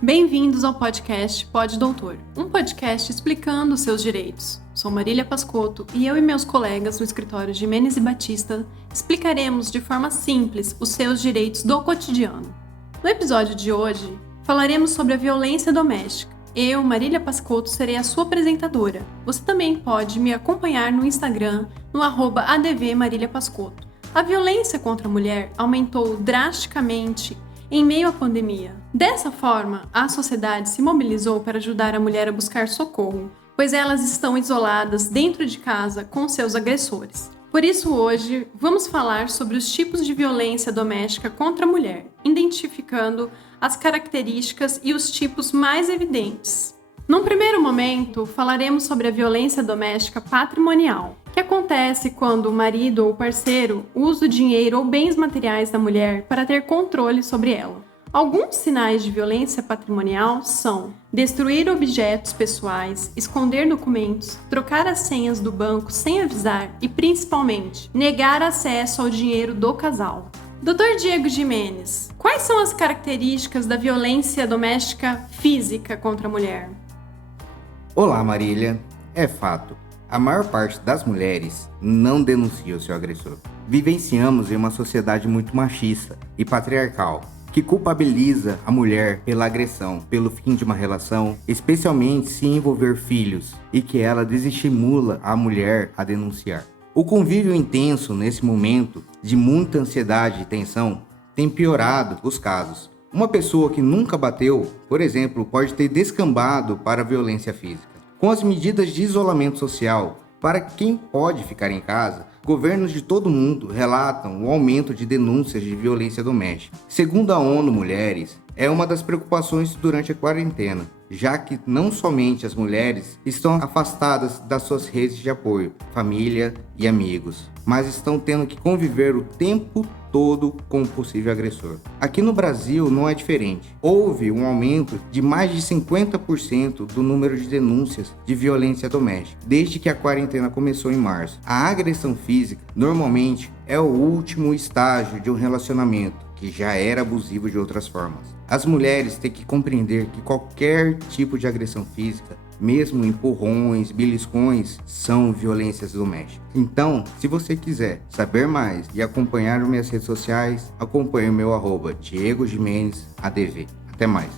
Bem-vindos ao podcast Pod Doutor, um podcast explicando os seus direitos. Sou Marília Pascotto e eu e meus colegas no escritório Gimenez e Batista explicaremos de forma simples os seus direitos do cotidiano. No episódio de hoje, falaremos sobre a violência doméstica. Eu, Marília Pascotto, serei a sua apresentadora. Você também pode me acompanhar no Instagram, no @advmaríliapascotto. A violência contra a mulher aumentou drasticamente em meio à pandemia. Dessa forma, a sociedade se mobilizou para ajudar a mulher a buscar socorro, pois elas estão isoladas dentro de casa com seus agressores. Por isso, hoje, vamos falar sobre os tipos de violência doméstica contra a mulher, identificando as características e os tipos mais evidentes. Num primeiro momento, falaremos sobre a violência doméstica patrimonial, que acontece quando o marido ou parceiro usa o dinheiro ou bens materiais da mulher para ter controle sobre ela. Alguns sinais de violência patrimonial são destruir objetos pessoais, esconder documentos, trocar as senhas do banco sem avisar e, principalmente, negar acesso ao dinheiro do casal. Dr. Diego Gimenez, quais são as características da violência doméstica física contra a mulher? Olá, Marília. É fato, a maior parte das mulheres não denuncia o seu agressor. Vivenciamos em uma sociedade muito machista e patriarcal, que culpabiliza a mulher pela agressão, pelo fim de uma relação, especialmente se envolver filhos, e que ela desestimula a mulher a denunciar. O convívio intenso nesse momento de muita ansiedade e tensão tem piorado os casos. Uma pessoa que nunca bateu, por exemplo, pode ter descambado para a violência física. Com as medidas de isolamento social, para quem pode ficar em casa, governos de todo mundo relatam o aumento de denúncias de violência doméstica. Segundo a ONU Mulheres, é uma das preocupações durante a quarentena, já que não somente as mulheres estão afastadas das suas redes de apoio, família e amigos, mas estão tendo que conviver o tempo todo com o possível agressor. Aqui no Brasil não é diferente. Houve um aumento de mais de 50% do número de denúncias de violência doméstica, desde que a quarentena começou em março. A agressão física, normalmente, é o último estágio de um relacionamento, que já era abusivo de outras formas. As mulheres têm que compreender que qualquer tipo de agressão física, mesmo empurrões, beliscões, são violências domésticas. Então, se você quiser saber mais e acompanhar minhas redes sociais, acompanhe o meu @Diego Gimenez ADV. Até mais.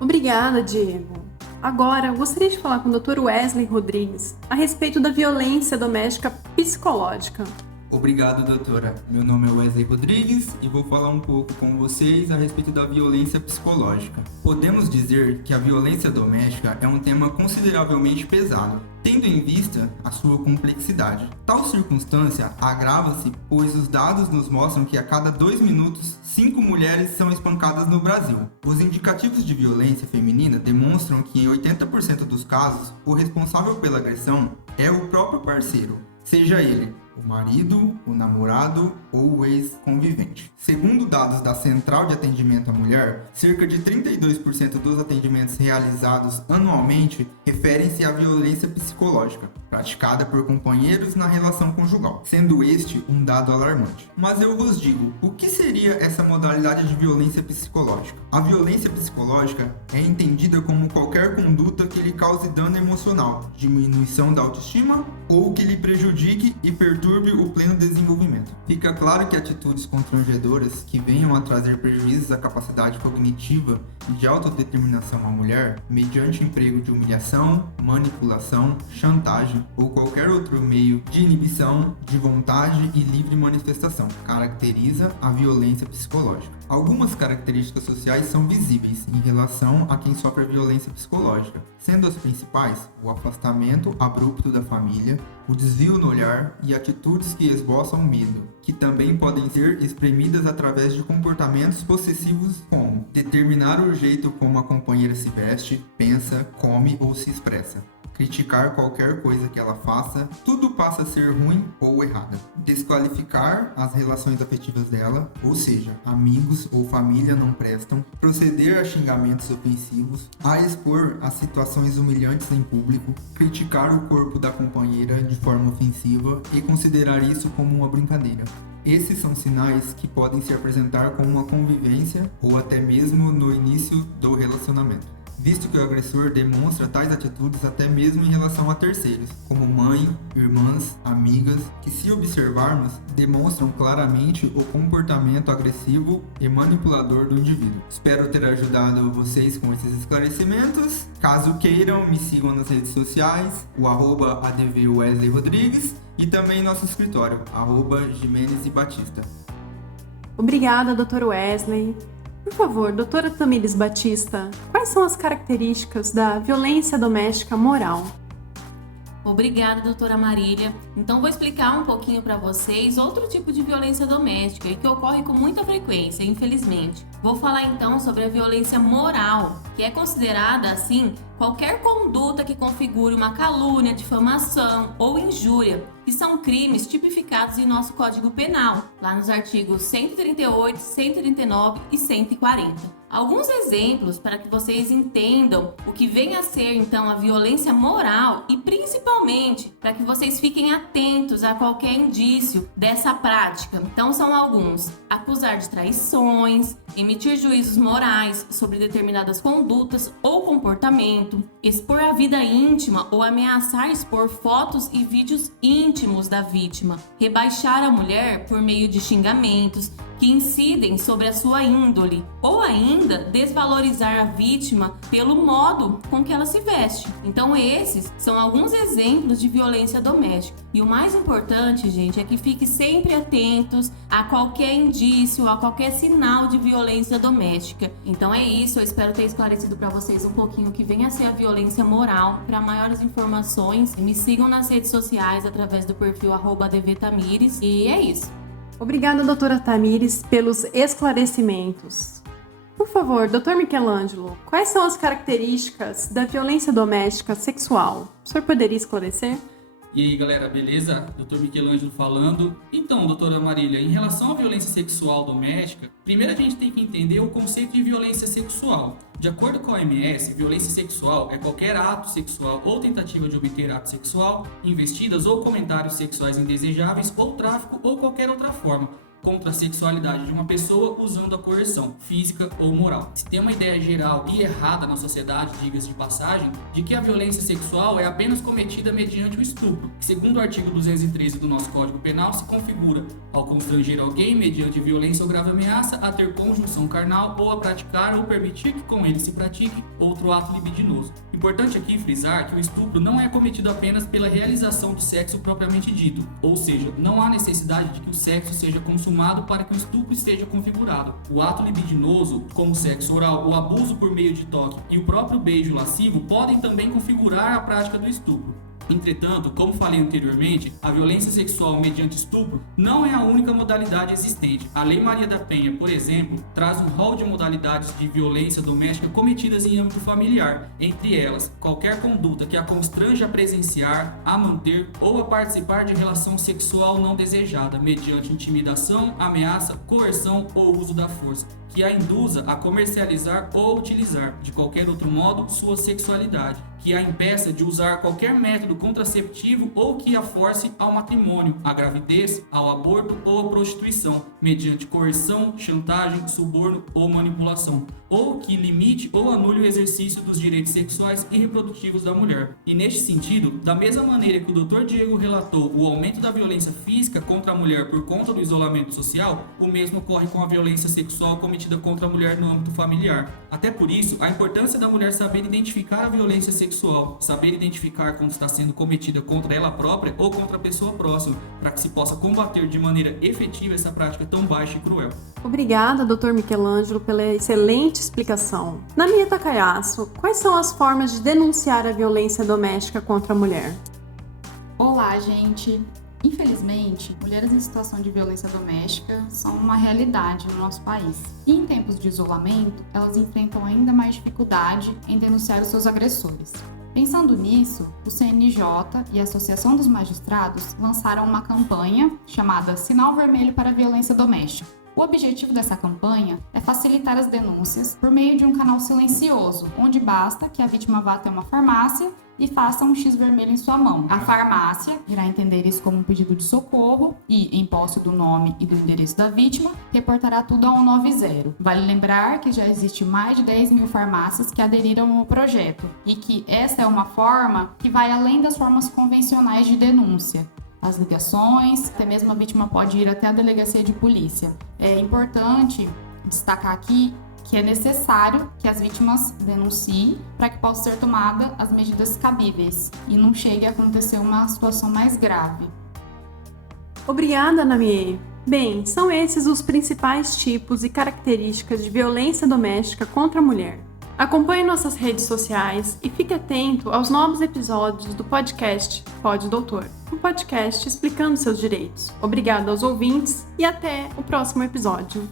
Obrigada, Diego. Agora, gostaria de falar com o Dr. Wesley Rodrigues a respeito da violência doméstica psicológica. Obrigado, doutora. Meu nome é Wesley Rodrigues e vou falar um pouco com vocês a respeito da violência psicológica. Podemos dizer que a violência doméstica é um tema consideravelmente pesado, tendo em vista a sua complexidade. Tal circunstância agrava-se, pois os dados nos mostram que a cada 2 minutos, 5 mulheres são espancadas no Brasil. Os indicativos de violência feminina demonstram que em 80% dos casos, o responsável pela agressão é o próprio parceiro, seja ele o marido, o namorado ou o ex-convivente. Segundo dados da Central de Atendimento à Mulher, cerca de 32% dos atendimentos realizados anualmente referem-se à violência psicológica, praticada por companheiros na relação conjugal, sendo este um dado alarmante. Mas eu vos digo, o que seria essa modalidade de violência psicológica? A violência psicológica é entendida como qualquer conduta que lhe cause dano emocional, diminuição da autoestima ou que lhe prejudique e perturbe o pleno desenvolvimento. Fica claro que atitudes constrangedoras que venham a trazer prejuízos à capacidade cognitiva e de autodeterminação à mulher, mediante o emprego de humilhação, manipulação, chantagem ou qualquer outro meio de inibição de vontade e livre manifestação, caracteriza a violência psicológica. Algumas características sociais são visíveis em relação a quem sofre a violência psicológica, sendo as principais o afastamento abrupto da família, o desvio no olhar e atitudes que esboçam medo, que também podem ser exprimidas através de comportamentos possessivos como determinar o jeito como a companheira se veste, pensa, come ou se expressa, criticar qualquer coisa que ela faça, tudo passa a ser ruim ou errada. Desqualificar as relações afetivas dela, ou seja, amigos ou família não prestam, proceder a xingamentos ofensivos, a expor a situações humilhantes em público, criticar o corpo da companheira de forma ofensiva e considerar isso como uma brincadeira. Esses são sinais que podem se apresentar com uma convivência ou até mesmo no início do relacionamento, visto que o agressor demonstra tais atitudes até mesmo em relação a terceiros, como mãe, irmãs, amigas, que, se observarmos, demonstram claramente o comportamento agressivo e manipulador do indivíduo. Espero ter ajudado vocês com esses esclarecimentos. Caso queiram, me sigam nas redes sociais, o @ADV Wesley Rodrigues, e também nosso escritório, @Jimenez e Batista. Obrigada, Dr. Wesley. Por favor, doutora Tamires Batista, quais são as características da violência doméstica moral? Obrigada, doutora Marília. Então, vou explicar um pouquinho para vocês outro tipo de violência doméstica e que ocorre com muita frequência, infelizmente. Vou falar então sobre a violência moral, que é considerada, assim, qualquer conduta que configure uma calúnia, difamação ou injúria, que são crimes tipificados em nosso Código Penal, lá nos artigos 138, 139 e 140. Alguns exemplos para que vocês entendam o que vem a ser então a violência moral e principalmente para que vocês fiquem atentos a qualquer indício dessa prática. Então são alguns: acusar de traições, emitir juízos morais sobre determinadas condutas ou comportamento, expor a vida íntima ou ameaçar expor fotos e vídeos íntimos da vítima, rebaixar a mulher por meio de xingamentos que incidem sobre a sua índole, ou ainda desvalorizar a vítima pelo modo com que ela se veste. Então esses são alguns exemplos de violência doméstica. E o mais importante, gente, é que fique sempre atentos a qualquer indício, a qualquer sinal de violência doméstica. Então é isso, eu espero ter esclarecido para vocês um pouquinho o que vem a ser a violência moral. Para maiores informações, me sigam nas redes sociais através do perfil @ADVTamires. E é isso. Obrigada, doutora Tamires, pelos esclarecimentos. Por favor, doutor Michelangelo, quais são as características da violência doméstica sexual? O senhor poderia esclarecer? E aí, galera, beleza? Dr. Michelangelo falando. Então, doutora Marília, em relação à violência sexual doméstica, primeiro a gente tem que entender o conceito de violência sexual. De acordo com a OMS, violência sexual é qualquer ato sexual ou tentativa de obter ato sexual, investidas ou comentários sexuais indesejáveis ou tráfico ou qualquer outra forma contra a sexualidade de uma pessoa usando a coerção, física ou moral. Se tem uma ideia geral e errada na sociedade, diga-se de passagem, de que a violência sexual é apenas cometida mediante o estupro, que segundo o artigo 213 do nosso Código Penal se configura ao constranger alguém mediante violência ou grave ameaça a ter conjunção carnal ou a praticar ou permitir que com ele se pratique outro ato libidinoso. Importante aqui frisar que o estupro não é cometido apenas pela realização do sexo propriamente dito, ou seja, não há necessidade de que o sexo seja consumado para que o estupro esteja configurado. O ato libidinoso, como o sexo oral, o abuso por meio de toque e o próprio beijo lascivo podem também configurar a prática do estupro. Entretanto, como falei anteriormente, a violência sexual mediante estupro não é a única modalidade existente. A Lei Maria da Penha, por exemplo, traz um rol de modalidades de violência doméstica cometidas em âmbito familiar. Entre elas, qualquer conduta que a constrange a presenciar, a manter ou a participar de relação sexual não desejada, mediante intimidação, ameaça, coerção ou uso da força, que a induza a comercializar ou utilizar, de qualquer outro modo, sua sexualidade, que a impeça de usar qualquer método contraceptivo ou que a force ao matrimônio, à gravidez, ao aborto ou à prostituição, mediante coerção, chantagem, suborno ou manipulação, ou que limite ou anule o exercício dos direitos sexuais e reprodutivos da mulher. E neste sentido, da mesma maneira que o Dr. Diego relatou o aumento da violência física contra a mulher por conta do isolamento social, o mesmo ocorre com a violência sexual cometida contra a mulher no âmbito familiar. Até por isso, a importância da mulher saber identificar a violência sexual, saber identificar quando está sendo cometida contra ela própria ou contra a pessoa próxima, para que se possa combater de maneira efetiva essa prática tão baixa e cruel. Obrigada, Dr. Michelangelo, pela excelente explicação. Namia Takayasu, quais são as formas de denunciar a violência doméstica contra a mulher? Olá, gente! Infelizmente, mulheres em situação de violência doméstica são uma realidade no nosso país. E em tempos de isolamento, elas enfrentam ainda mais dificuldade em denunciar os seus agressores. Pensando nisso, o CNJ e a Associação dos Magistrados lançaram uma campanha chamada Sinal Vermelho para a Violência Doméstica. O objetivo dessa campanha é facilitar as denúncias por meio de um canal silencioso, onde basta que a vítima vá até uma farmácia e faça um X vermelho em sua mão. A farmácia irá entender isso como um pedido de socorro e, em posse do nome e do endereço da vítima, reportará tudo ao 190. Vale lembrar que já existe mais de 10 mil farmácias que aderiram ao projeto e que essa é uma forma que vai além das formas convencionais de denúncia. As ligações, até mesmo a vítima pode ir até a delegacia de polícia. É importante destacar aqui que é necessário que as vítimas denunciem para que possam ser tomadas as medidas cabíveis e não chegue a acontecer uma situação mais grave. Obrigada, Namie. Bem, são esses os principais tipos e características de violência doméstica contra a mulher. Acompanhe nossas redes sociais e fique atento aos novos episódios do podcast Pode Doutor, um podcast explicando seus direitos. Obrigada aos ouvintes e até o próximo episódio.